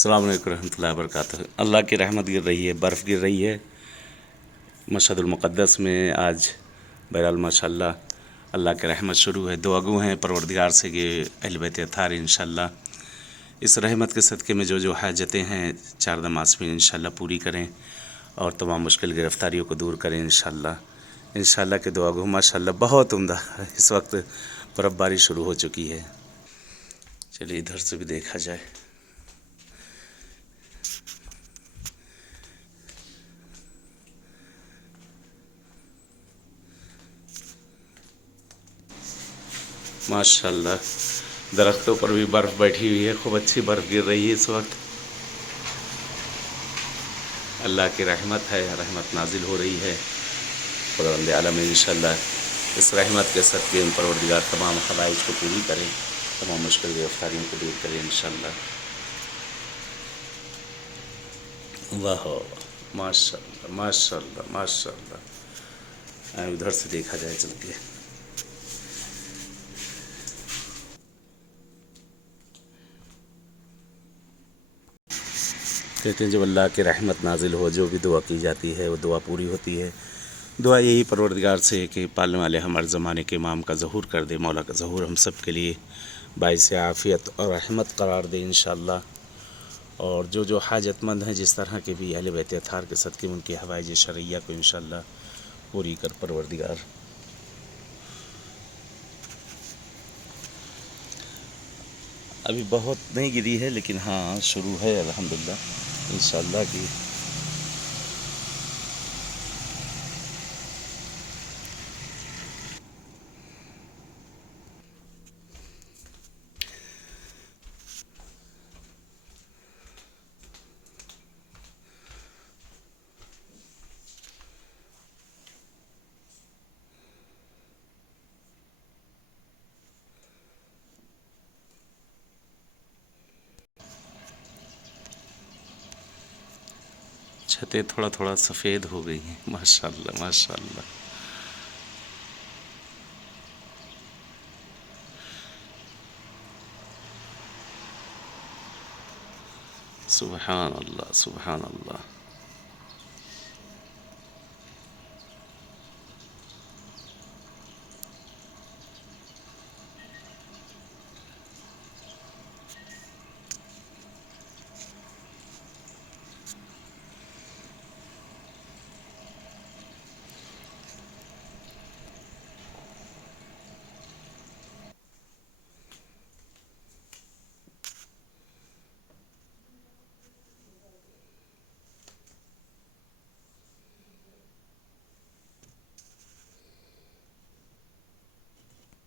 السلام علیکم ورحمۃ اللہ وبرکاتہ۔ اللہ کی رحمت گر رہی ہے، برف گر رہی ہے مشہد المقدس میں آج۔ بہرحال ماشاء اللہ اللہ کی رحمت شروع ہے، دعا گو ہیں پروردگار سے کہ اہل بیت اطہار انشاءاللہ اس رحمت کے صدقے میں جو حاجتیں ہیں 4 نماز میں انشاءاللہ پوری کریں اور تمام مشکل گرفتاریوں کو دور کریں انشاءاللہ کہ دعا گو ماشاءاللہ بہت عمدہ اس وقت برف باری شروع ہو چکی ہے۔ چلیے ادھر سے بھی دیکھا جائے۔ ماشاءاللہ درختوں پر بھی برف بیٹھی ہوئی ہے، خوب اچھی برف گر رہی ہے اس وقت۔ اللہ کی رحمت ہے، رحمت نازل ہو رہی ہے۔ خداوند عالم انشاءاللہ اس رحمت کے صدقے پروردگار تمام حوائج کو پوری کریں، تمام مشکل گرفتاریوں کو دور کریں انشاءاللہ۔ واہ ماشاءاللہ ماشاءاللہ ماشاءاللہ۔ ادھر سے دیکھا جائے چل کے۔ کہتے ہیں جب اللہ کی رحمت نازل ہو جو بھی دعا کی جاتی ہے وہ دعا پوری ہوتی ہے۔ دعا یہی پروردگار سے ہے کہ پالنے والے ہمارے زمانے کے امام کا ظہور کر دے، مولا کا ظہور ہم سب کے لیے باعث عافیت اور رحمت قرار دے انشاءاللہ۔ اور جو حاجت مند ہیں جس طرح کے بھی اہل بیت اطہار کے صدقے ان کی حوائج شرعیہ کو انشاءاللہ پوری کر پروردگار۔ ابھی بہت نہیں گری ہے لیکن ہاں شروع ہے الحمدللہ انشاءاللہ کی۔ چھتیں تھوڑا تھوڑا سفید ہو گئی ہیں ماشاءاللہ ماشاءاللہ۔ سبحان اللہ سبحان اللہ۔